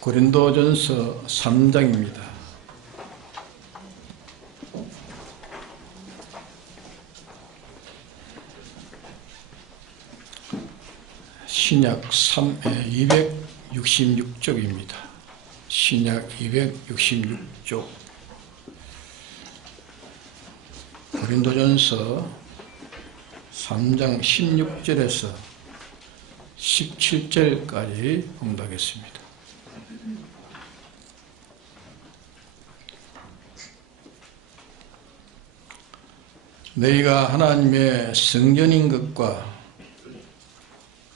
고린도전서 3장입니다. 신약 266쪽입니다. 신약 266쪽. 고린도전서 3장 16절에서 17절까지 봉독하겠습니다. 너희가 하나님의 성전인 것과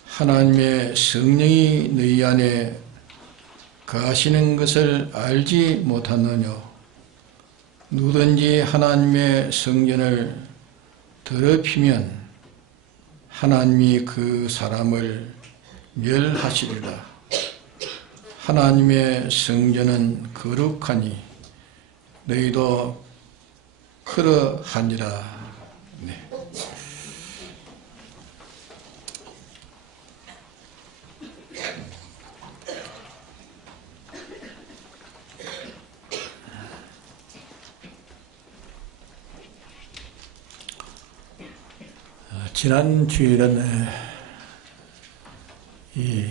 하나님의 성령이 너희 안에 거하시는 것을 알지 못하느뇨? 누구든지 하나님의 성전을 더럽히면 하나님이 그 사람을 멸하시리라. 하나님의 성전은 거룩하니 너희도 그러하니라. 네. 지난 주일은 이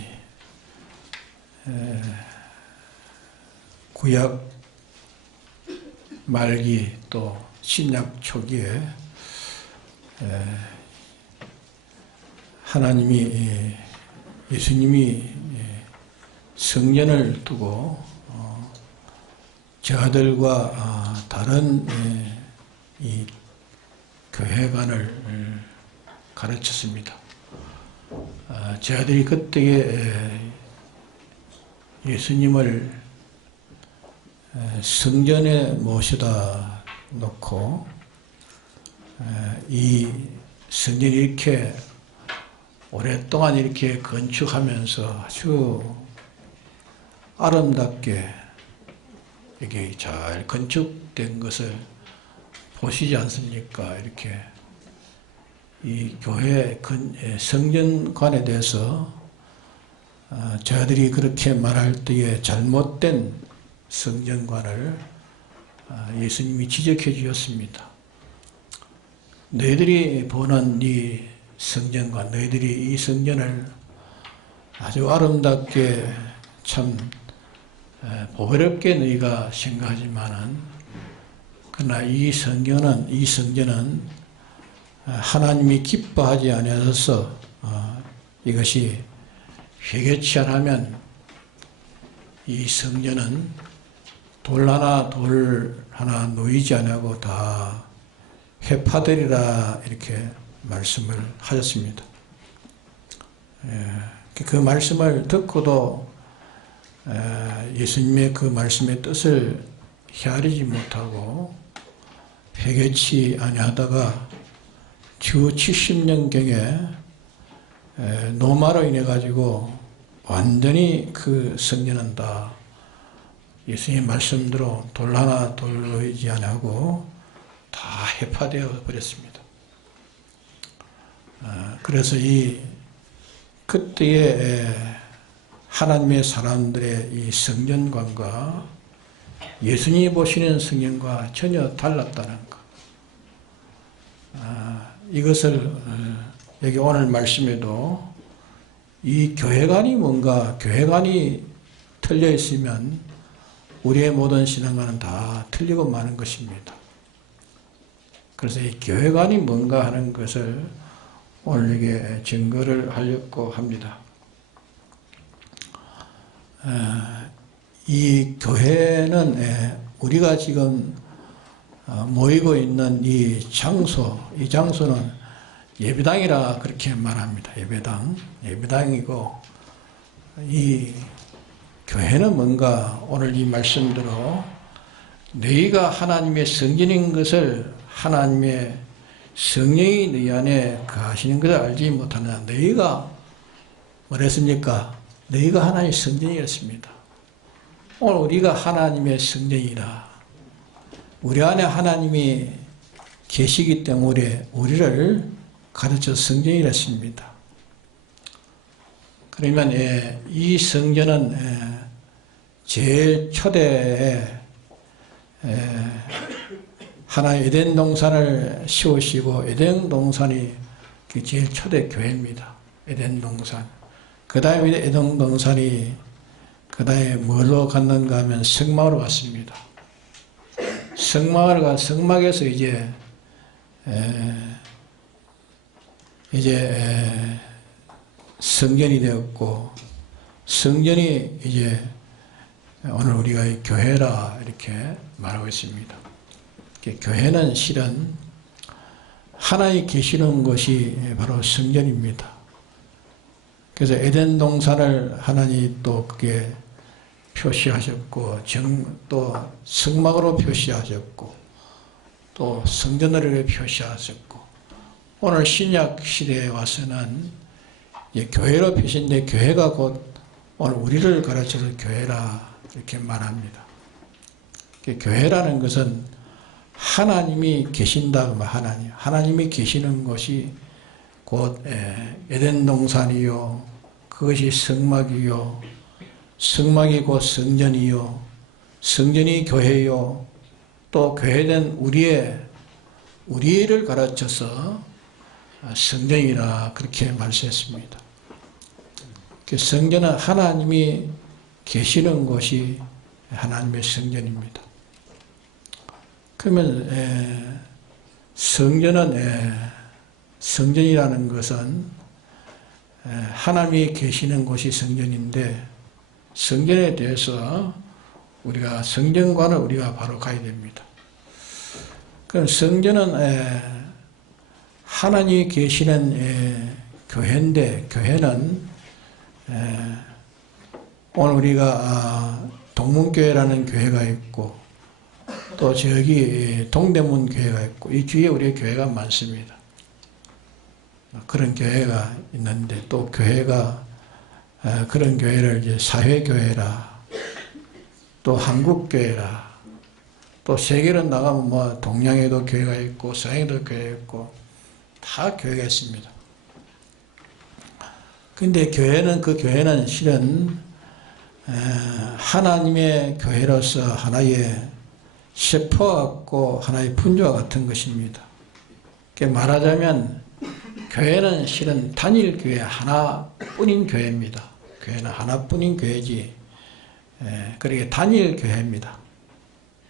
구약 말기 또 신약 초기에 하나님이 예수님이 성전을 두고 저들과 다른 이 교회관을 가르쳤습니다. 저들이 그때에 예수님을 성전에 모셔다 놓고 이 성전이 이렇게 오랫동안 이렇게 건축하면서 아주 아름답게 이게 잘 건축된 것을 보시지 않습니까? 이렇게 이 교회 성전관에 대해서 저들이 그렇게 말할 때에 잘못된 성전관을 예수님이 지적해 주셨습니다. 너희들이 보는 이 성전관, 너희들이 이 성전을 아주 아름답게 참 보배롭게 너희가 생각하지만은 그러나 이 성전은 하나님이 기뻐하지 아니하셔서 이것이 회개치 않으면 이 성전은 돌 하나 놓이지 아니하고 다 회파되리라 이렇게 말씀을 하셨습니다. 그 말씀을 듣고도 예수님의 그 말씀의 뜻을 헤아리지 못하고 회개치 아니하다가 주 70년경에 노마로 인해 가지고 완전히 그 성전은 다 예수님 말씀대로 돌 하나 놓이지 아니하고 다 해파되어 버렸습니다. 그래서 그때의 하나님의 사람들의 이 성전관과 예수님이 보시는 성전과 전혀 달랐다는 것. 이것을 여기 오늘 말씀에도 이 교회관이 뭔가 교회관이 틀려 있으면 우리의 모든 신앙과는 다 틀리고 마는 것입니다. 그래서 이 교회관이 뭔가 하는 것을 오늘 여기 증거를 하려고 합니다. 이 교회는 우리가 지금 모이고 있는 이 장소는 예배당이라 그렇게 말합니다. 예배당이고 이 교회는 뭔가 오늘 이 말씀대로 너희가 하나님의 성전인 것을 하나님의 성령이 너희 안에 거하시는 것을 알지 못하느냐. 너희가 뭐랬습니까? 너희가 하나님의 성전이었습니다. 오늘 우리가 하나님의 성전이라. 우리 안에 하나님이 계시기 때문에 우리를 가르쳐 성전이라 했습니다. 그러면 이 성전은 제일 초대에 하나의 에덴 동산을 씌우시고 에덴 동산이 제일 초대 교회입니다. 에덴 동산. 그 다음에 에덴 동산이 그 다음에 뭘로 갔는가 하면 성막으로 갔습니다. 성막에서 이제 성전이 되었고, 성전이 이제 오늘 우리가 교회라 이렇게 말하고 있습니다. 교회는 실은 하나님 계시는 것이 바로 성전입니다. 그래서 에덴 동산을 하나님이 또 그게 표시하셨고, 또 성막으로 표시하셨고, 또 성전을 표시하셨고, 오늘 신약 시대에 와서는 교회로 표시인데, 교회가 곧 오늘 우리를 가르쳐서 교회라 이렇게 말합니다. 교회라는 것은 하나님이 계신다. 하나님이 계시는 것이 곧 에덴 동산이요, 그것이 성막이요, 성막이 곧 성전이요, 성전이 교회요, 또 교회된 우리를 가르쳐서 성전이라 그렇게 말씀했습니다. 성전은 하나님이 계시는 곳이 하나님의 성전입니다. 그러면 성전이라는 것은 하나님이 계시는 곳이 성전인데, 성전에 대해서 우리가 성전관을 우리가 바로 가야 됩니다. 그럼 성전은 하나님이 계시는 교회인데, 교회는 오늘 우리가 동문교회라는 교회가 있고, 또 저기 동대문 교회가 있고, 이 주위에 우리의 교회가 많습니다. 그런 교회가 있는데, 또 교회가 그런 교회를 이제 사회교회라, 또 한국교회라, 또 세계로 나가면 뭐 동양에도 교회가 있고 서양에도 교회가 있고 다 교회가 있습니다. 근데 그 교회는 실은 하나님의 교회로서 하나의 세포와 같고 하나의 분주와 같은 것입니다. 말하자면 교회는 실은 단일 교회 하나뿐인 교회입니다. 교회는 하나뿐인 교회지. 그러게 단일 교회입니다.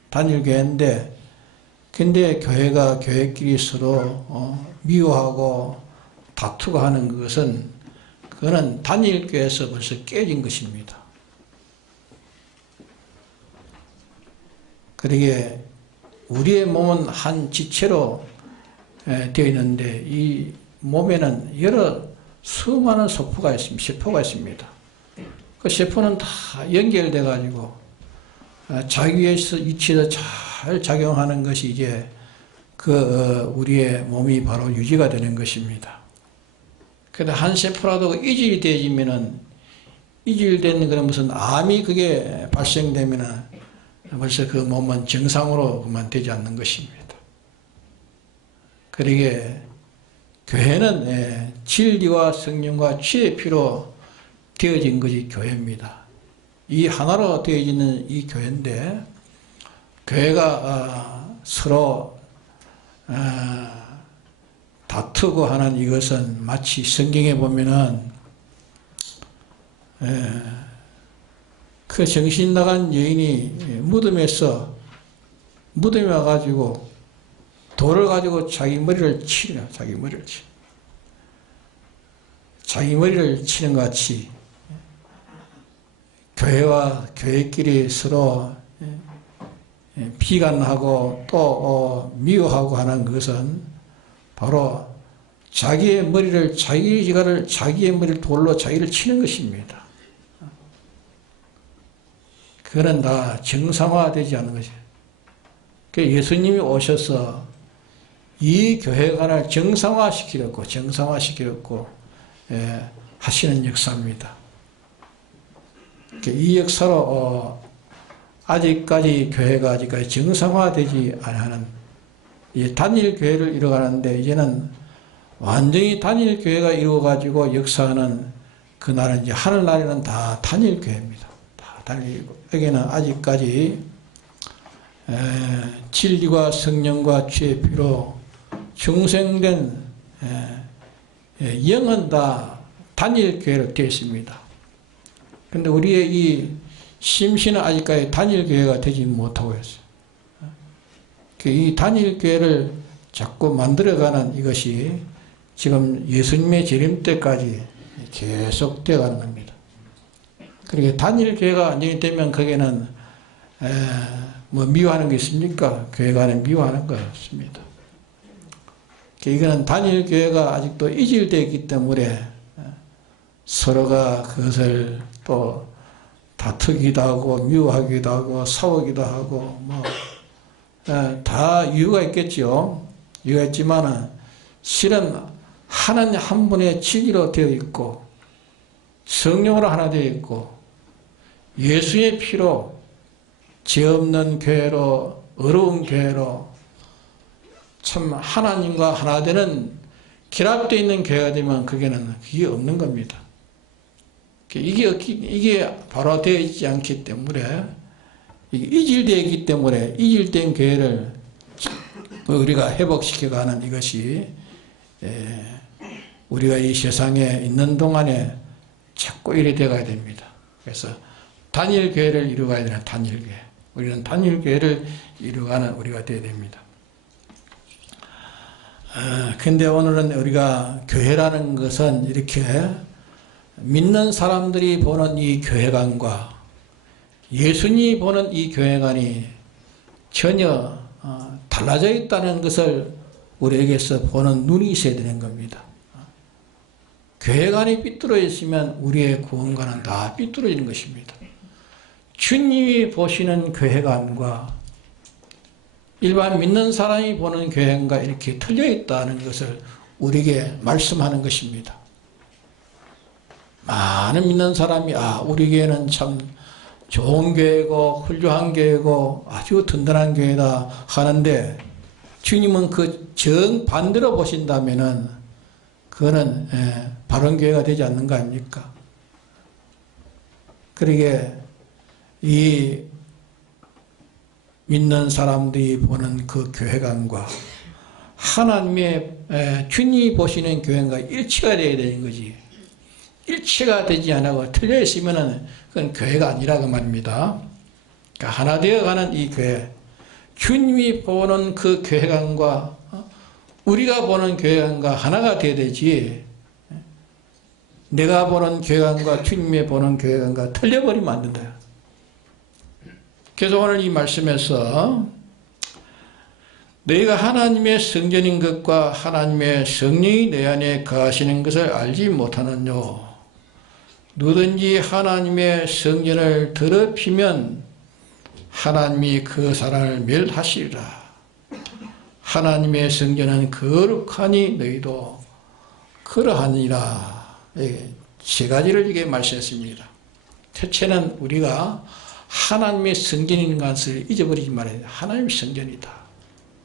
단일 교회인데, 근데 교회가 교회끼리 서로 미워하고 다투고 하는 것은, 그거는 단일 교회에서 벌써 깨진 것입니다. 그러게 우리의 몸은 한 지체로 되어 있는데, 이 몸에는 여러 수많은 세포가 있습니다. 그 세포는 다 연결돼 가지고 자기 위치에서 잘 작용하는 것이 이제 우리의 몸이 바로 유지가 되는 것입니다. 그런데 한 세포라도 이질이 되어지면은, 이질된 그런 무슨 암이 그게 발생되면은 벌써 그 몸은 정상으로 그만 되지 않는 것입니다. 그러게 교회는 진리와 성령과 지혜의 피로 되어진 것이 교회입니다. 이 하나로 되어지는 이 교회인데, 교회가 서로 다투고 하는 이것은 마치 성경에 보면은 그 정신 나간 여인이 무덤에 와가지고 돌을 가지고 자기 머리를 치는 것 같이, 교회와 교회끼리 서로 비관하고 또 미워하고 하는 것은 바로 자기의 머리를 돌로 자기를 치는 것입니다. 그거는 다 정상화되지 않는 것이에요. 예수님이 오셔서 이 교회관을 정상화시키려고 하시는 역사입니다. 이 역사로 아직까지 교회가 정상화되지 않은 단일 교회를 이루어가는데, 이제는 완전히 단일 교회가 이루어가지고 역사하는 그날은 이제 하늘나라는 다 단일 교회입니다. 다 다니엘에게는 아직까지 진리와 성령과 주의 피로 중생된 영은 다 다니엘 교회로 되어 있습니다. 그런데 우리의 이 심신은 아직까지 다니엘 교회가 되지 못하고 있어요. 이 다니엘 교회를 자꾸 만들어가는 이것이 지금 예수님의 재림 때까지 계속 되어가는 겁니다. 그러니까 다니엘 교회가 완전히 되면 거기에는 뭐 미워하는 게 있습니까? 교회가 아니라 미워하는 거였습니다. 이거는 다니엘 교회가 아직도 이질되어 있기 때문에 서로가 그것을 또 다투기도 하고 미워하기도 하고 싸우기도 하고 뭐 다 이유가 있겠죠. 이유가 있지만은 실은 하나님 한 분의 진리로 되어 있고 성령으로 하나 되어 있고 예수의 피로 죄 없는 교회로 어려운 교회로 참 하나님과 하나 되는 결합되어 있는 교회가 되면 그게 없는 겁니다. 이게 바로 되어 있지 않기 때문에 이질되어 있기 때문에 이질된 교회를 우리가 회복시켜가는 이것이 우리가 이 세상에 있는 동안에 자꾸 이래 돼가야 됩니다. 그래서 다니엘 교회를 이루어가야 되는 다니엘 교회. 우리는 다니엘 교회를 이루어가는 우리가 되어야 됩니다. 근데 오늘은 우리가 교회라는 것은 이렇게 믿는 사람들이 보는 이 교회관과 예수님이 보는 이 교회관이 전혀 달라져 있다는 것을 우리에게서 보는 눈이 있어야 되는 겁니다. 교회관이 삐뚤어 있으면 우리의 구원관은 다 삐뚤어지는 것입니다. 주님이 보시는 교회관과 일반 믿는 사람이 보는 교회관과 이렇게 틀려 있다는 것을 우리에게 말씀하는 것입니다. 많은 믿는 사람이 우리 교회는 참 좋은 교회고 훌륭한 교회고 아주 든든한 교회다 하는데 주님은 그 정반대로 보신다면은 그거는 바른 교회가 되지 않는 거 아닙니까? 그러게 이 믿는 사람들이 보는 그 교회관과 하나님의 주님이 보시는 교회관과 일치가 되어야 되는 거지. 일치가 되지 않고 틀려 있으면은 그건 교회가 아니라고 말입니다. 그러니까 하나 되어가는 이 교회, 주님이 보는 그 교회관과 우리가 보는 교회관과 하나가 되어야 되지. 내가 보는 교회관과 주님이 보는 교회관과 틀려버리면 안 된다. 그래서 오늘 이 말씀에서 너희가 하나님의 성전인 것과 하나님의 성령이 내 안에 거하시는 것을 알지 못하느뇨. 누구든지 하나님의 성전을 더럽히면 하나님이 그 사람을 멸하시리라. 하나님의 성전은 거룩하니 너희도 그러하니라. 세 가지를 이게 말씀했습니다. 첫째는 우리가 하나님의 성전인 것을 잊어버리지 말아야 돼요. 하나님의 성전이다.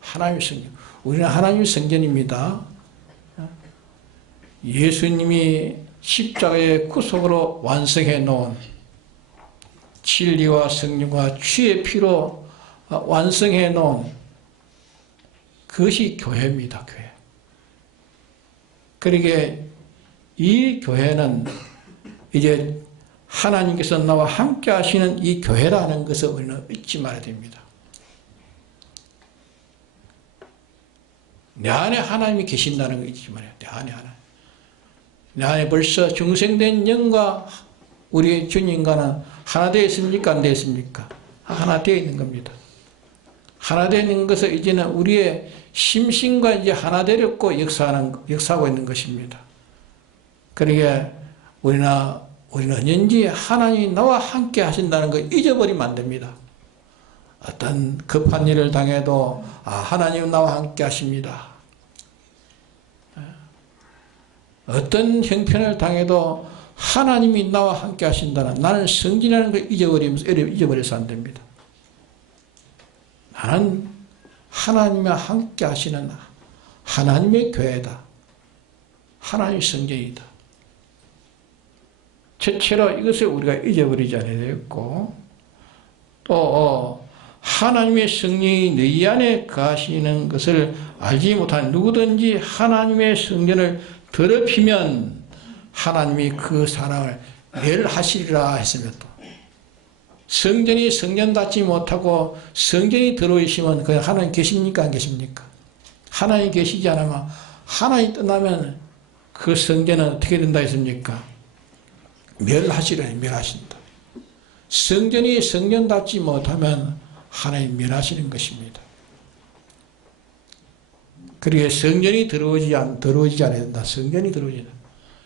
하나님의 성전. 우리는 하나님의 성전입니다. 예수님이 십자가의 구속으로 완성해 놓은 진리와 성령과 주의 피로 완성해 놓은 그것이 교회입니다. 교회. 그러게 이 교회는 이제 하나님께서 나와 함께 하시는 이 교회라는 것을 우리는 잊지 말아야 됩니다. 내 안에 하나님이 계신다는 거 잊지 말아야 돼요. 내 안에 하나님. 내 안에 벌써 중생된 영과 우리 주님과는 하나 되어 있습니까? 안 되어 있습니까? 하나 되어 있는 겁니다. 하나 되어 있는 것을 이제는 우리의 심신과 이제 하나 되었고 역사하고 있는 것입니다. 그러게 우리는 언제든지 하나님이 나와 함께 하신다는 걸 잊어버리면 안 됩니다. 어떤 급한 일을 당해도 하나님은 나와 함께 하십니다. 어떤 형편을 당해도 하나님이 나와 함께 하신다는 나는 성전이라는 걸 잊어버려서 안 됩니다. 나는 하나님과 함께 하시는 하나님의 교회다. 하나님의 성전이다. 최초로 이것을 우리가 잊어버리지 않아야 되겠고, 또 하나님의 성령이 너희 안에 거하시는 것을 알지 못하는 누구든지 하나님의 성전을 더럽히면 하나님이 그 사람을 멸하시리라 했으며, 또 성전이 성전답지 못하고 성전이 더러우시면 그 하나님 계십니까 안 계십니까? 하나님 계시지 않으면, 하나님 떠나면 그 성전은 어떻게 된다 했습니까? 멸하시리라. 멸하신다. 성전이 성전답지 못하면 하나님 멸하시는 것입니다. 그러기에 성전이 더러워지지 않아야 된다. 성전이 더러워진다.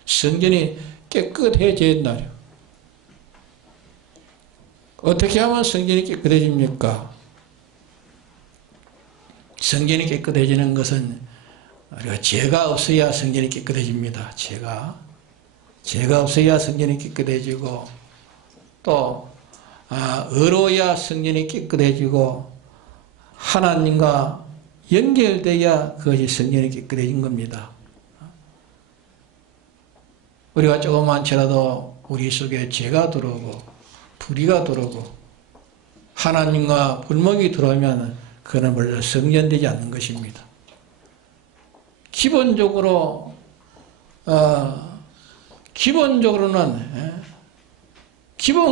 성전이 깨끗해져야 된다. 어떻게 하면 성전이 깨끗해집니까? 성전이 깨끗해지는 것은 우리가 죄가 없어야 성전이 깨끗해집니다. 죄가 없어야 성전이 깨끗해지고, 또 의로워야 성전이 깨끗해지고, 하나님과 연결돼야 그것이 성전이 깨끗해진 겁니다. 우리가 조그만치라도 우리 속에 죄가 들어오고 불의가 들어오고 하나님과 불목이 들어오면 그는 원래 성전되지 않는 것입니다. 기본적으로는 기본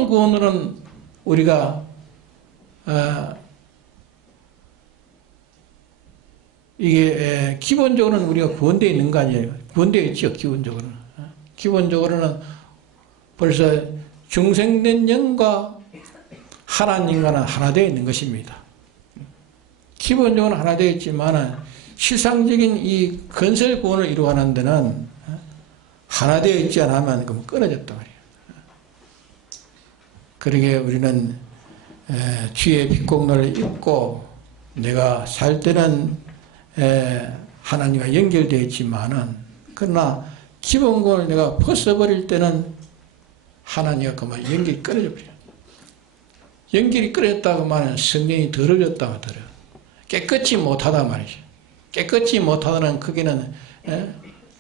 구원으로는 우리가 이게 기본적으로는 우리가 구원되어 있는 거 아니에요. 구원되어 있죠. 기본적으로는 벌써 중생된 영과 하나님과는 하나 되어 있는 것입니다. 기본적으로 하나 되어 있지만 실상적인 이 건설 구원을 이루어가는 데는 하나 되어 있지 않으면 그럼 끊어졌단 말이에요. 그러기에 우리는 주의 빛공로를 입고 내가 살 때는 하나님과 연결되어 있지만은, 그러나 기본 구원을 내가 벗어버릴 때는 하나님과 그만 연결이 끊어져 버려요. 연결이 끊어졌다고 말하면 성경이 더러워졌다고 들어요. 깨끗이 못하다 말이죠. 깨끗이 못하다는 크기는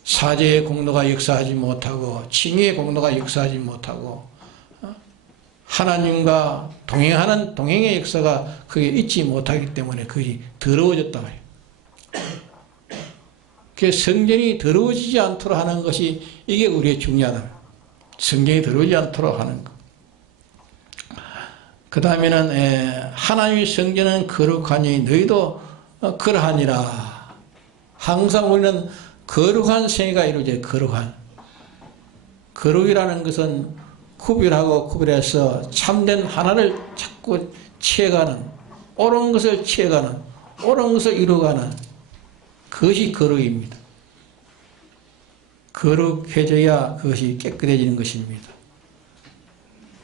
사죄의 공로가 역사하지 못하고 칭의의 공로가 역사하지 못하고 하나님과 동행하는 동행의 역사가 그게 있지 못하기 때문에 그게 더러워졌단 말이에요. 그 성전이 더러워지지 않도록 하는 것이 이게 우리의 중요하다. 성전이 더러워지지 않도록 하는 것. 그 다음에는 하나님의 성전은 거룩하니 너희도 그러하니라. 항상 우리는 거룩한 생애가 이루어져요. 거룩이라는 것은 구별하고 구별해서 참된 하나를 자꾸 취해가는, 옳은 것을 취해가는, 옳은 것을 이루어가는 그것이 거룩입니다. 거룩해져야 그것이 깨끗해지는 것입니다.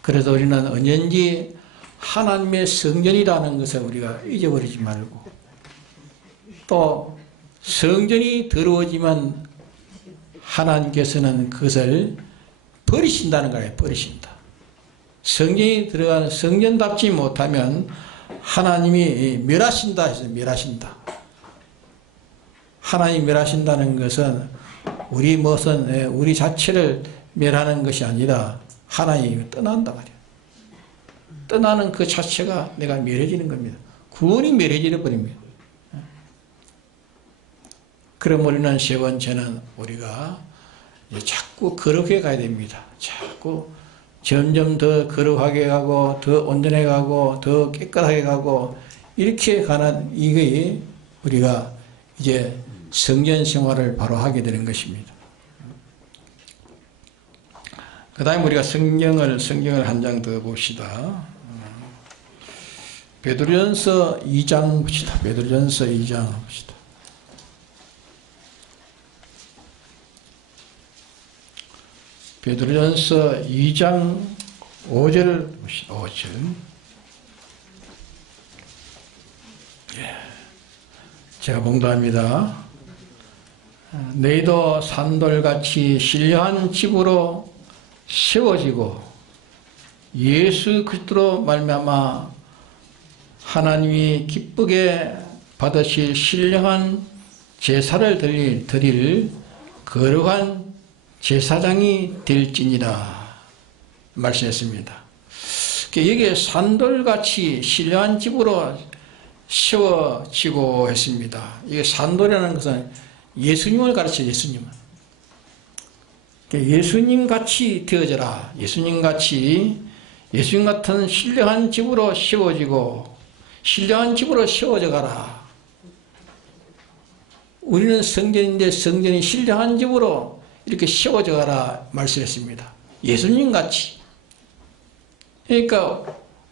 그래서 우리는 언제든지 하나님의 성전이라는 것을 우리가 잊어버리지 말고, 또 성전이 더러워지면 하나님께서는 그것을 버리신다는 거예요. 버리신다. 성전이 들어가는 성전답지 못하면 하나님이 멸하신다 해서 멸하신다. 하나님이 멸하신다는 것은 우리 자체를 멸하는 것이 아니라 하나님이 떠난다 말이에요. 떠나는 그 자체가 내가 멸해지는 겁니다. 구원이 멸해져 버립니다. 그럼 우리는 세 번째는 우리가 자꾸 거룩해 가야 됩니다. 자꾸 점점 더 거룩하게 가고 더 온전해 가고 더 깨끗하게 가고 이렇게 가는 이게 우리가 이제 성전 생활을 바로 하게 되는 것입니다. 그 다음에 우리가 성경을 한 장 더 봅시다. 베드로전서 2장 봅시다. 베드로전서 2장 봅시다. 베드로전서 2장 5절 봅시다. 5절. 제가 봉독합니다. 너희도 산돌같이 신령한 집으로 세워지고 예수 그리스도로 말미암아 하나님이 기쁘게 받으실 신령한 제사를 드릴 거룩한 제사장이 될지니라. 말씀했습니다. 여기에 산돌같이 신령한 집으로 세워지고 했습니다. 이게 산돌이라는 것은 예수님을 가르쳐요. 예수님 같이 되어져라. 예수님 같은 신령한 집으로 세워지고 신령한 집으로 세워져 가라. 우리는 성전인데 성전이 신령한 집으로 이렇게 세워져 가라 말씀했습니다. 예수님 같이. 그러니까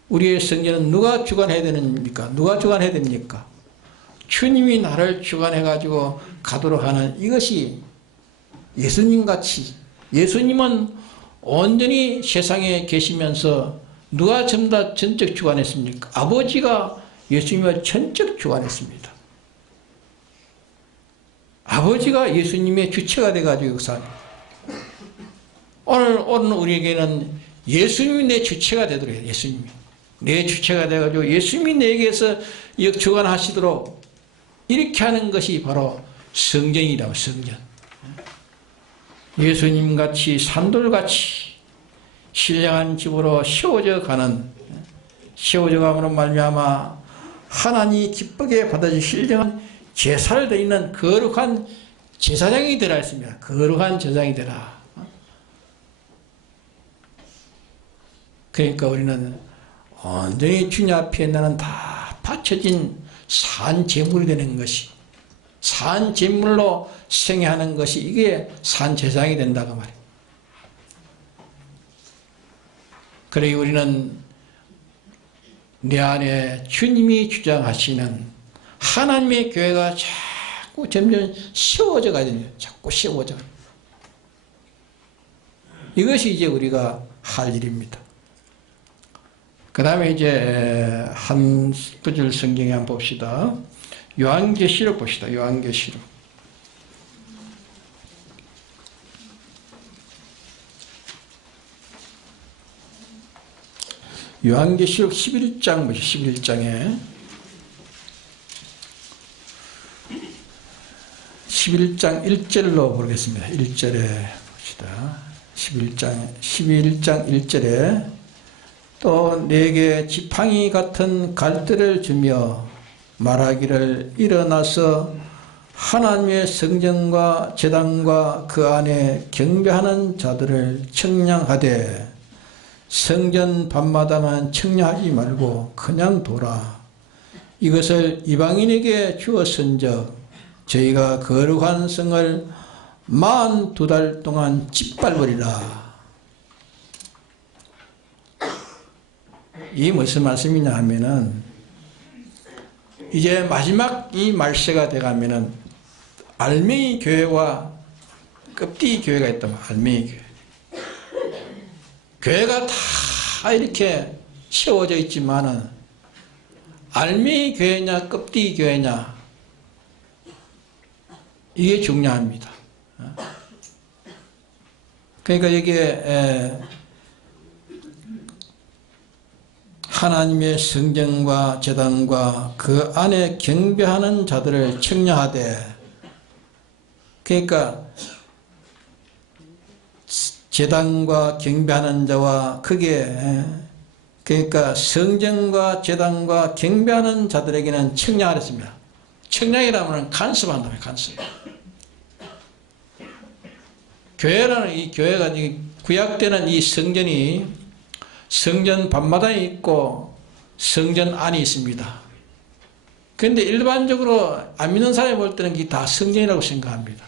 우리의 성전은 누가 주관해야 됩니까? 누가 주관해야 됩니까? 주님이 나를 주관해가지고 가도록 하는 이것이 예수님같이. 예수님은 온전히 세상에 계시면서 누가 전부 다 전적 주관했습니까? 아버지가 예수님을 전적 주관했습니다. 아버지가 예수님의 주체가 돼가지고 오늘 우리에게는 예수님이 내 주체가 되도록 해요. 예수님이 내 주체가 돼가지고 예수님이 내게서 역주관하시도록 이렇게 하는 것이 바로 성전이라고. 성전. 예수님같이 산돌같이 신령한 집으로 세워져 감으로 말미암아 하나님이 기쁘게 받아줄 신령한 제사를 드리는 거룩한 제사장이 되라 했습니다. 거룩한 제사장이 되라. 그러니까 우리는 온전히 주님 앞에 나는 다 바쳐진 산 제물이 되는 것이, 산 제물로 생애하는 것이 이게 산 제사장이 된다고 말이에요. 그러니 우리는 내 안에 주님이 주장하시는 하나님의 교회가 자꾸 점점 세워져 가야 됩니다. 자꾸 세워져. 이것이 이제 우리가 할 일입니다. 그 다음에 이제 한 구절 성경에 한번 봅시다. 요한계시록 봅시다. 요한계시록. 요한계시록 11장 보시죠. 11장에 11장 1절로 보겠습니다. 1절에 봅시다. 11장 1절에 또 내게 지팡이 같은 갈대를 주며 말하기를 일어나서 하나님의 성전과 제단과 그 안에 경배하는 자들을 청량하되 성전 밤마다만 청량하지 말고 그냥 둬라. 이것을 이방인에게 주었은즉 저희가 거룩한 성을 42달 동안 짓밟으리라. 이게 무슨 말씀이냐 하면은 이제 마지막 이 말세가 돼가면은 알맹이 교회와 껍데기 교회가 있다면 알맹이 교회. 교회가 다 이렇게 세워져 있지만은 알맹이 교회냐 껍데기 교회냐 이게 중요합니다. 그러니까 이게 하나님의 성전과 제단과 그 안에 경배하는 자들을 청량하되, 그러니까 제단과 경배하는 자와 그러니까 성전과 제단과 경배하는 자들에게는 청량하랬습니다. 청량이라면 간섭한다면 간섭. 교회라는 이 교회가 구약되는 이 성전이 성전 밤마다에 있고 성전 안이 있습니다. 그런데 일반적으로 안 믿는 사람이 볼 때는 이게 다 성전이라고 생각합니다.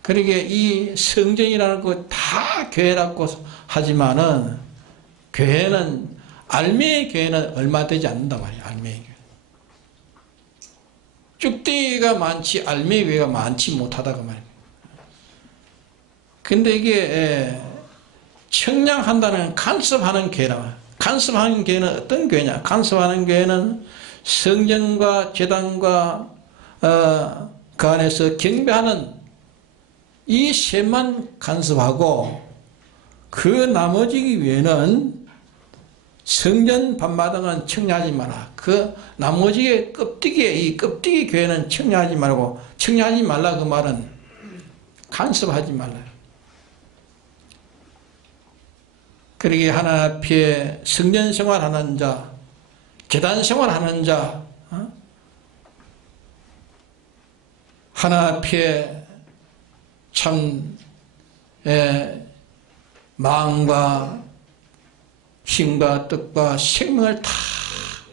그러게 이 성전이라는 거 다 교회라고 하지만은 교회는 알맹이 교회는 얼마 되지 않는단 말이에요. 알맹이 교회. 쭉대기가 많지 알맹이 교회가 많지 못하다고 말입니다. 근데 이게 청량한다는 간섭하는 교회라. 간섭하는 교회는 어떤 교회냐? 간섭하는 교회는 성전과 제단과 그 안에서 경배하는 이 셋만 간섭하고 그 나머지 위에는 성전 밤마당은 청량하지 마라. 그 나머지의 이 껍데기 교회는 청량하지 말고, 청량하지 말라 그 말은 간섭하지 말라. 그러기에 하나님 앞에 성전 생활하는 자, 제단 생활하는 자, 하나님 앞에 참 마음과 힘과 뜻과 생명을 다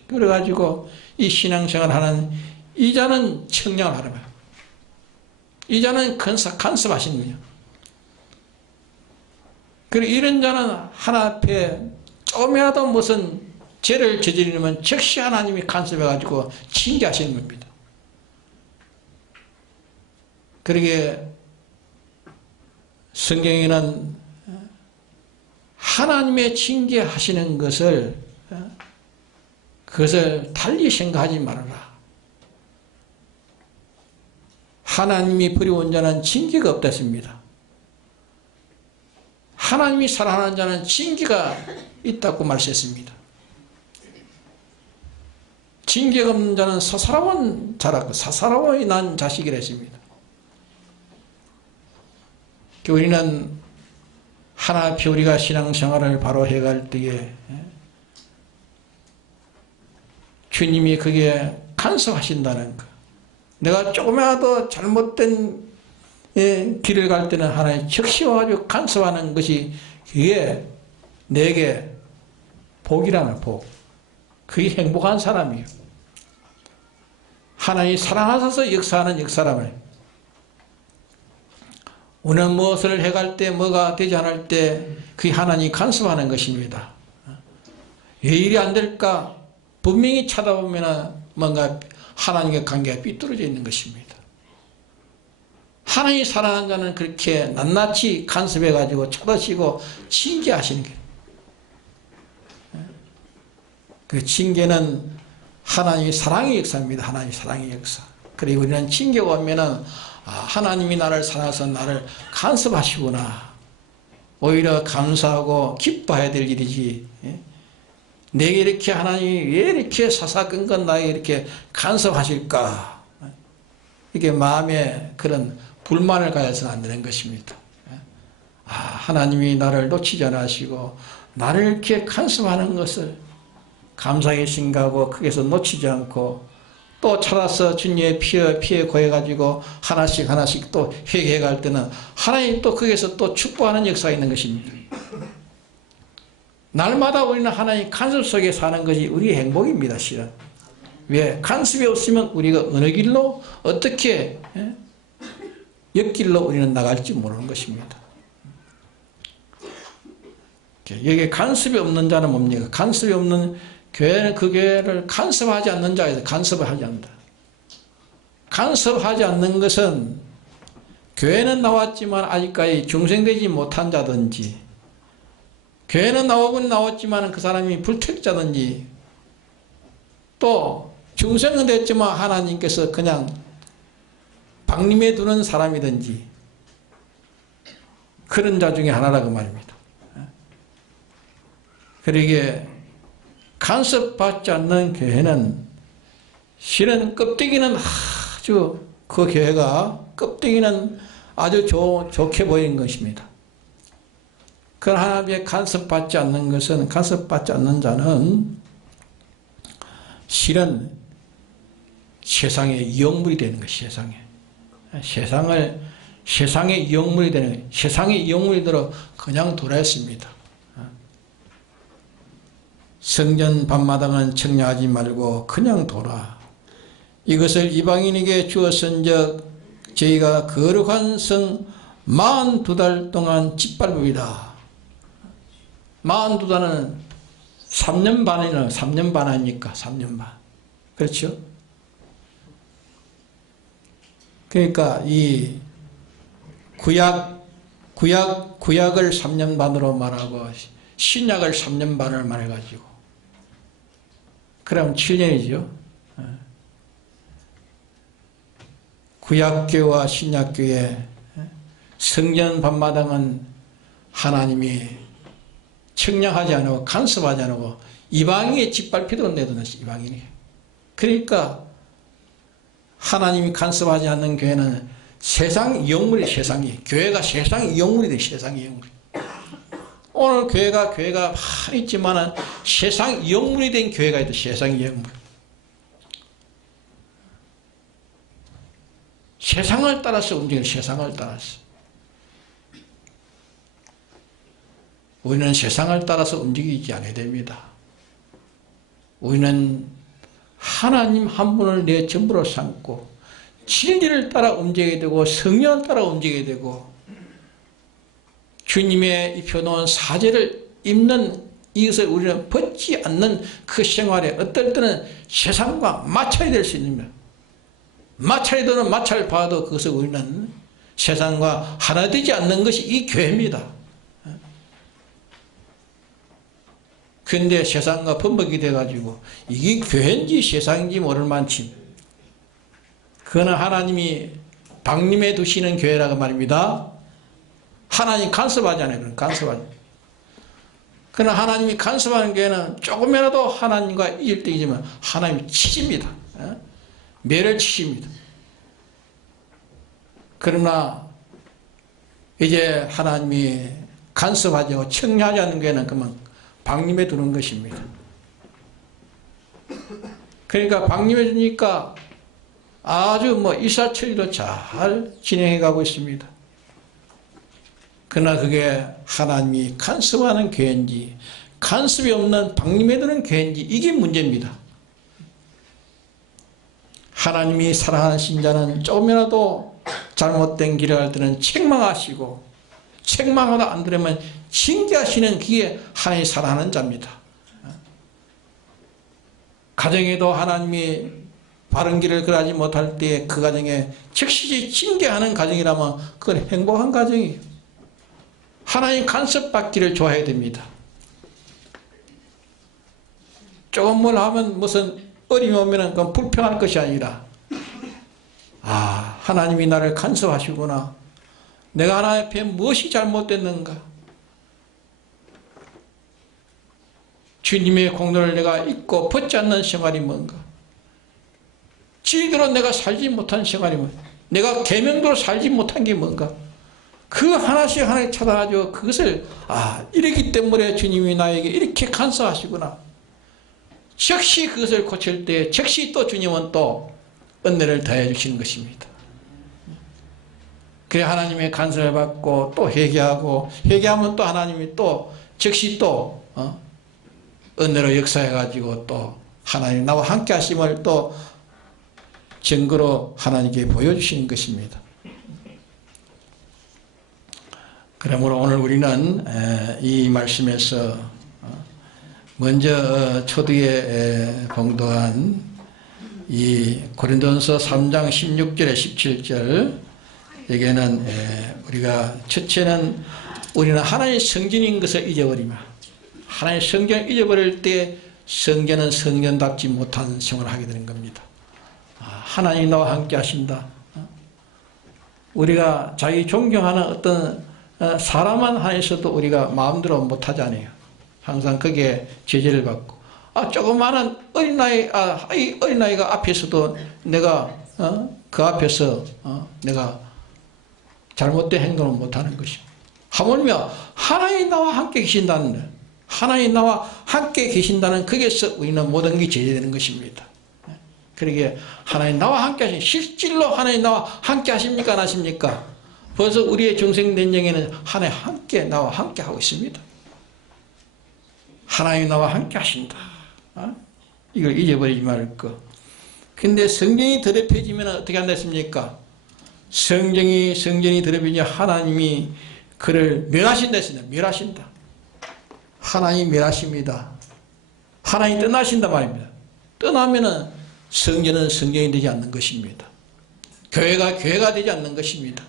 끌어가지고 이 신앙생활하는 이 자는 청량을 하는 거예요. 이 자는 간섭하시는 거예요. 그리고 이런 자는 하나님 앞에 조금이라도 무슨 죄를 저지르면 즉시 하나님이 간섭해가지고 징계하시는 겁니다. 그러기에 성경에는 하나님의 징계하시는 그것을 달리 생각하지 말아라. 하나님이 버려온 자는 징계가 없다습니다. 하나님이 사랑하는 자는 징계가 있다고 말씀했습니다. 징계가 없는 자는 사사로운 자라고 사사로이 난 자식이라 했습니다. 우리는 하나 앞에 우리가 신앙생활을 바로 해갈 때에 주님이 그게 간섭하신다는 것. 내가 조금이라도 잘못된 길을 갈 때는 하나님 즉시 와가지고 간섭하는 것이 그게 내게 복이라는 복. 그게 행복한 사람이에요. 하나님이 사랑하셔서 역사하는 역사라면 오늘 무엇을 해갈 때 뭐가 되지 않을 때 그게 하나님이 간섭하는 것입니다. 왜 일이 안 될까? 분명히 찾아보면 뭔가 하나님과 관계가 삐뚤어져 있는 것입니다. 하나님이 사랑하는 자는 그렇게 낱낱이 간섭해가지고 찾아시고 징계하시는 거예요. 그 징계는 하나님의 사랑의 역사입니다. 하나님의 사랑의 역사. 그리고 우리는 징계가 오면은 하나님이 나를 사랑해서 나를 간섭하시구나. 오히려 감사하고 기뻐해야 될 일이지. 내게 이렇게 하나님이 왜 이렇게 사사건건 나에게 이렇게 간섭하실까? 이게 마음에 그런 불만을 가져서는 안 되는 것입니다. 하나님이 나를 놓치지 않으시고 나를 이렇게 간섭하는 것을 감사하게 생각하고 거기서 놓치지 않고 또 찾아서 주님의 피에 고해가지고 하나씩 또 회개해 갈 때는 하나님 또 거기서 또 축복하는 역사가 있는 것입니다. 날마다 우리는 하나님 간섭 속에 사는 것이 우리의 행복입니다. 실은. 왜? 간섭이 없으면 우리가 어느 길로 어떻게 옆길로 우리는 나갈지 모르는 것입니다. 여기 간섭이 없는 자는 뭡니까? 간섭이 없는 교회는 그 교회를 간섭하지 않는 자에서 간섭을 하지 않는다. 간섭하지 않는 것은 교회는 나왔지만 아직까지 중생되지 못한 자든지 교회는 나오긴 나왔지만 그 사람이 불택자든지 또 중생은 됐지만 하나님께서 그냥 방림해 두는 사람이든지 그런 자 중에 하나라고 말입니다. 그러기에 간섭받지 않는 교회는 실은 껍데기는 아주 그 교회가 껍데기는 아주 좋게 보이는 것입니다. 그러나 하나님의 간섭받지 않는 것은 간섭받지 않는 자는 실은 세상의 이용물이 되는 것이 세상의 이용물이 되는 거예요. 세상의 이용물이 들어 그냥 돌아있습니다. 성전 밤마당은 청량하지 말고 그냥 돌아. 이것을 이방인에게 주었은즉 저희가 거룩한 성 42달 동안 짓밟으리라. 42달은 3년 반이나 3년 반 아닙니까? 3년 반. 그렇죠? 그러니까 이 구약을 3년 반으로 말하고 신약을 3년 반을 말해가지고 그럼 7년이죠. 구약교와 신약교의 성전 밤마당은 하나님이 청량하지 않고 간섭하지 않고 이방인의 짓밟히도록 내두는 이방인이. 그러니까 하나님이 간섭하지 않는 교회는 세상 영물이 세상이 교회가 세상의 영물이 돼. 세상의 영물. 오늘 교회가 많이 있지만은 세상 영물이 된 교회가 있다. 세상 영물. 세상을 따라서 움직이는 세상을 따라서. 우리는 세상을 따라서 움직이지 않아야 됩니다. 우리는 하나님 한 분을 내 전부로 삼고 진리를 따라 움직여야 되고 성령을 따라 움직여야 되고 주님의 입혀놓은 사제를 입는 이것을 우리는 벗지 않는 그 생활에 어떨 때는 세상과 마찰이 될 수 있는 거예요. 마찰이 되는 마찰을 봐도 그것을 우리는 세상과 하나 되지 않는 것이 이 교회입니다. 그런데 세상과 범벅이 돼가지고 이게 교회인지 세상인지 모를 만큼 그거는 하나님이 방림해 두시는 교회라고 말입니다. 하나님 간섭하지 않아요. 그럼 간섭하지. 그러나 하나님이 간섭하는 교회는 조금이라도 하나님과 일등이지만 하나님이 치십니다. 매를 치십니다. 그러나 이제 하나님이 간섭하지 않고 청량하지 않는 교회는 그만 방림해 두는 것입니다. 그러니까 방림해 주니까 아주 일사천리로 잘 진행해 가고 있습니다. 그러나 그게 하나님이 간섭하는 교회인지 간섭이 없는 방림해 두는 교회인지 이게 문제입니다. 하나님이 사랑하는 신자는 조금이라도 잘못된 길을 갈 때는 책망하시고 책망하다 안 들으면 징계하시는 그게 하나님이 사랑하는 자입니다. 가정에도 하나님이 바른 길을 걸어가지 못할 때 그 가정에 즉시 징계하는 가정이라면 그건 행복한 가정이에요. 하나님 간섭받기를 좋아해야 됩니다. 조금 뭘 하면 무슨 어려움이 오면 그건 불평할 것이 아니라 하나님이 나를 간섭하시구나. 내가 하나님 앞에 무엇이 잘못됐는가? 주님의 공로를 내가 잊고 벗지 않는 생활이 뭔가? 지대로 내가 살지 못한 생활이 뭔가? 내가 계명대로 살지 못한 게 뭔가? 그 하나씩 하나씩 찾아가지고 그것을 이러기 때문에 주님이 나에게 이렇게 간섭하시구나. 즉시 그것을 고칠 때 즉시 또 주님은 또 은혜를 더해 주시는 것입니다. 그래 하나님의 간섭을 받고 또 회개하고 회개하면 또 하나님이 또 즉시 또 은혜로 역사해 가지고 또 하나님 나와 함께 하심을 또 증거로 하나님께 보여주시는 것입니다. 그러므로 오늘 우리는 이 말씀에서 먼저 초두에 봉독한 이 고린도전서 3장 16절에 17절 여기에는 우리가 첫째는 우리는 하나님의 성전인 것을 잊어버리면 하나님의 성전을 잊어버릴 때 성전은 성전답지 못한 생활을 하게 되는 겁니다. 하나님 나와 함께 하신다. 우리가 자기 존경하는 어떤 사람만 하에서도 우리가 마음대로 못하잖아요. 항상 거기에 제재를 받고 조그마한 이 어린아이가 앞에서도 내가 그 앞에서 내가 잘못된 행동을 못하는 것입니다. 하물며 하나님 나와 함께 계신다는 하나님 나와 함께 계신다는 거기에서 우리는 모든 게 제재되는 것입니다. 그러기에 하나님 나와 함께 하신 실질로 하나님 나와 함께 하십니까 안 하십니까? 벌써 우리의 중생 내정에는 하나님 함께 나와 함께 하고 있습니다. 하나님 나와 함께 하신다. 이걸 잊어버리지 말 거. 근데 성경이 더럽혀지면 어떻게 한다 했습니까? 성전이 더럽혀지면 하나님이 그를 멸하신다 했습니다. 멸하신다. 하나님이 멸하십니다. 하나님이 떠나신다 말입니다. 떠나면은 성전은 성전이 되지 않는 것입니다. 교회가 되지 않는 것입니다.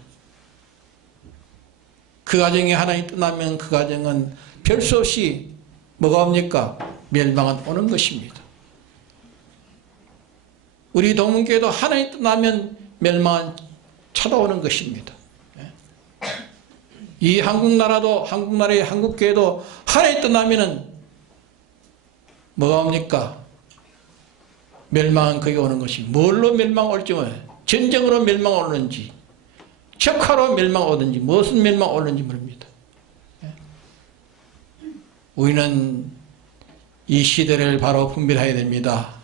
그 가정에 하나님이 떠나면 그 가정은 별 수 없이 뭐가 옵니까? 멸망은 오는 것입니다. 우리 동문교회도 하나님 떠나면 멸망은 찾아오는 것입니다. 이 한국나라의 한국교회도 하나님 떠나면은 뭐가 옵니까? 멸망은 거기 오는 것이 뭘로 멸망 올지 몰라요. 전쟁으로 멸망 오는지 적화로 멸망 오든지 무슨 멸망 오는지 모릅니다. 우리는 이 시대를 바로 분별해야 됩니다.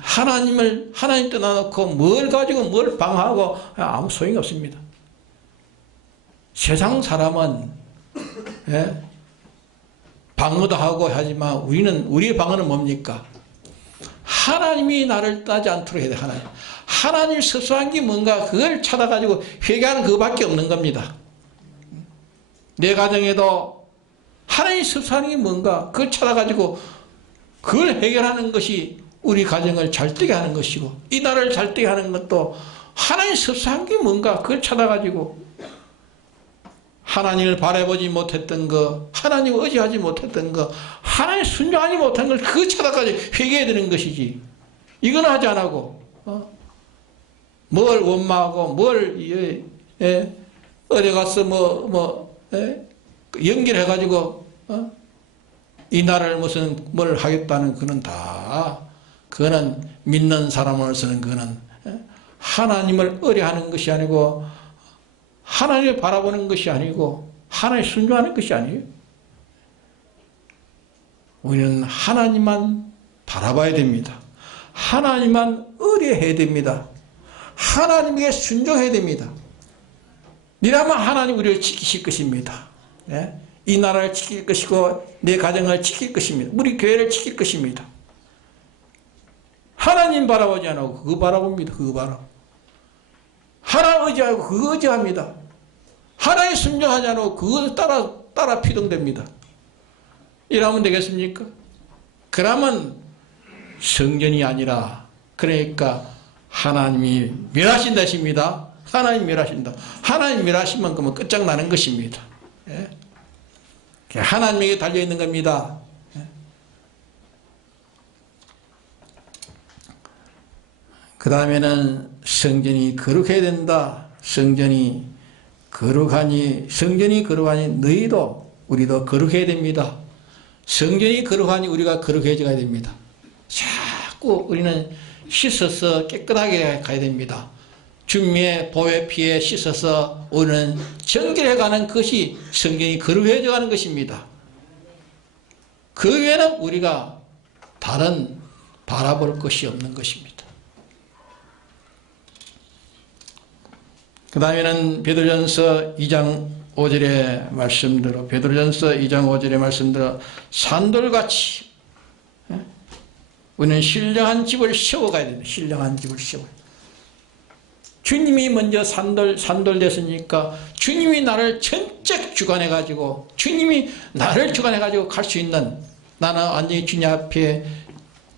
하나님 떠나놓고 뭘 가지고 뭘 방하고 아무 소용이 없습니다. 세상 사람은 방어도 하고 하지만 우리의 방어는 뭡니까? 하나님이 나를 따지 않도록 해야 돼. 하나님 섭수한 게 뭔가 그걸 찾아가지고 회개하는 그거밖에 없는 겁니다. 내 가정에도 하나님 섭수하는 게 뭔가 그걸 찾아가지고 그걸 해결하는 것이 우리 가정을 잘되게 하는 것이고, 이 나라를 잘되게 하는 것도 하나님 섭수한 게 뭔가 그걸 찾아가지고 하나님을 바라보지 못했던 거, 하나님을 의지하지 못했던 거, 하나님 순종하지 못한 걸 그거 찾아가지고 회개해야 되는 것이지. 이건 하지 안 하고 뭘 원망하고 뭘 어디 가서 연결해가지고 이 나라를 무슨 뭘 하겠다는 그거는 믿는 사람으로서는 그거는 하나님을 의뢰하는 것이 아니고 하나님을 바라보는 것이 아니고 하나님 순종하는 것이 아니에요. 우리는 하나님만 바라봐야 됩니다. 하나님만 의뢰해야 됩니다. 하나님에게 순종해야 됩니다. 이라면 하나님 우리를 지키실 것입니다. 이 나라를 지킬 것이고 내 가정을 지킬 것입니다. 우리 교회를 지킬 것입니다. 하나님 바라보지 않고 그거 바라봅니다. 그거 바라보. 하나님 의지하고 그거 의지합니다. 하나님 순종하지 않고 그거 따라 피동됩니다. 이러면 되겠습니까? 그러면 성전이 아니라, 그러니까 하나님이 멸하신다 하십니다. 하나님 멸하신다. 하나님 멸하시면 그러면 끝장나는 것입니다. 하나님에게 달려있는 겁니다. 그 다음에는 성전이 거룩해야 된다. 성전이 거룩하니 너희도 우리도 거룩해야 됩니다. 성전이 거룩하니 우리가 거룩해져야 됩니다. 자꾸 우리는 씻어서 깨끗하게 가야 됩니다. 주님의 보혈 피에 씻어서 우리는 정결해가는 것이 성전이 거룩해져 가는 것입니다. 그 외에는 우리가 다른 바라볼 것이 없는 것입니다. 그 다음에는 베드로전서 2장 5절의 말씀대로, 베드로전서 2장 5절의 말씀대로 산돌같이 우리는 신령한 집을 세워가야 됩니다. 신령한 집을 세워야 됩니다. 주님이 먼저 산돌 됐으니까 주님이 나를 전적 주관해가지고, 주님이 나를 주관해가지고 갈 수 있는, 나는 완전히 주님 앞에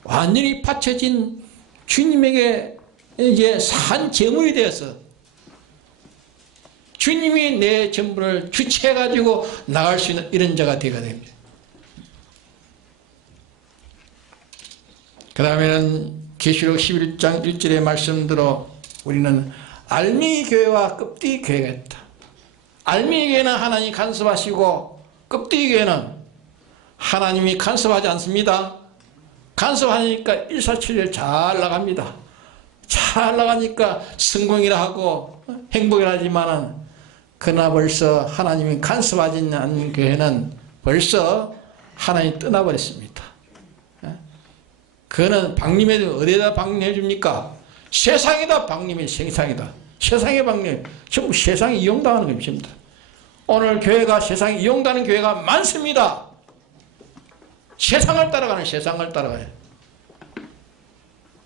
완전히 바쳐진 주님에게 이제 산 제물이 되어서 주님이 내 전부를 주체해가지고 나갈 수 있는 이런 자가 되어야 됩니다. 그 다음에는 계시록 11장 1절의 말씀대로 우리는 알미기 교회와 껍데기 교회가 있다. 알미기 교회는 하나님이 간섭하시고 껍데기 교회는 하나님이 간섭하지 않습니다. 간섭하니까 일사천리를 잘 나갑니다. 잘 나가니까 성공이라 하고 행복이라 하지만은, 그러나 벌써 하나님이 간섭하지 않는 교회는 벌써 하나님이 떠나버렸습니다. 그거는 방림해, 어디에다 방림해 줍니까? 세상에다 방림해, 세상에다. 세상에 방림, 전부 세상에 이용당하는 것입니다. 오늘 교회가 세상에 이용당하는 교회가 많습니다. 세상을 따라가는, 세상을 따라가요.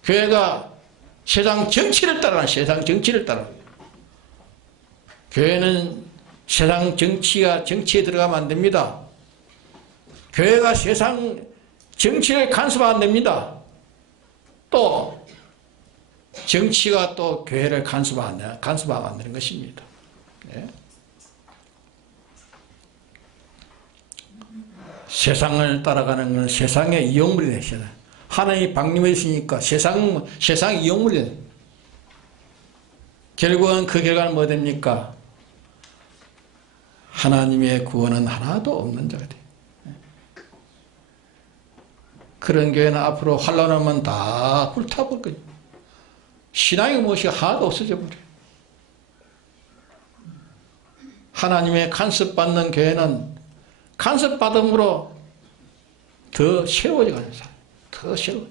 교회가 세상 정치를 따라가는, 세상 정치를 따라가요. 교회는 세상 정치에 들어가면 안 됩니다. 교회가 세상 정치를 간섭하면 안 됩니다. 또 정치가 또 교회를 간섭하면 안 되는 것입니다. 네. 세상을 따라가는 것은 세상의 이용물이 되시다. 하나님이 방림해 있으니까 세상 이용물이 돼. 결국은 그 결과는 뭐 됩니까? 하나님의 구원은 하나도 없는 자가 돼요. 그런 교회는 앞으로 환란 오면 다 불타버릴 거예요. 신앙의 무엇이 하나도 없어져 버려요. 하나님의 간섭받는 교회는 간섭받음으로 더 새로워져 가는 사람, 더 새로워.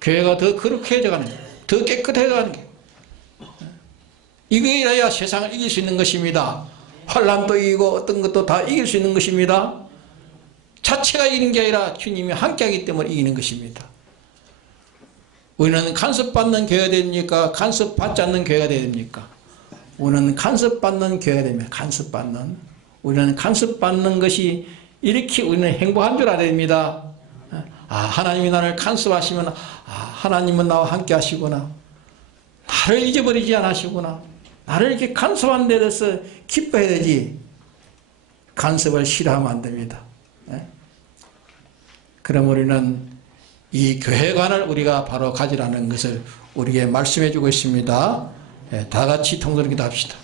교회가 더 거룩해져 가는 거예요. 더 깨끗해져 가는 거예요. 이거야 세상을 이길 수 있는 것입니다. 환난도 이기고 어떤 것도 다 이길 수 있는 것입니다. 자체가 이기는 게 아니라 주님이 함께하기 때문에 이기는 것입니다. 우리는 간섭받는 교회가 됩니까? 간섭받지 않는 교회가 됩니까? 우리는 간섭받는 교회가 됩니다. 간섭받는. 우리는 간섭받는 것이 이렇게 우리는 행복한 줄 알아야 됩니다. 하나님이 나를 간섭하시면 하나님은 나와 함께 하시구나. 나를 잊어버리지 않으시구나. 나를 이렇게 간섭한 데 대해서 기뻐해야 되지. 간섭을 싫어하면 안 됩니다. 그럼 우리는 이 교회관을 우리가 바로 가지라는 것을 우리에게 말씀해 주고 있습니다. 다 같이 통독 기도합시다.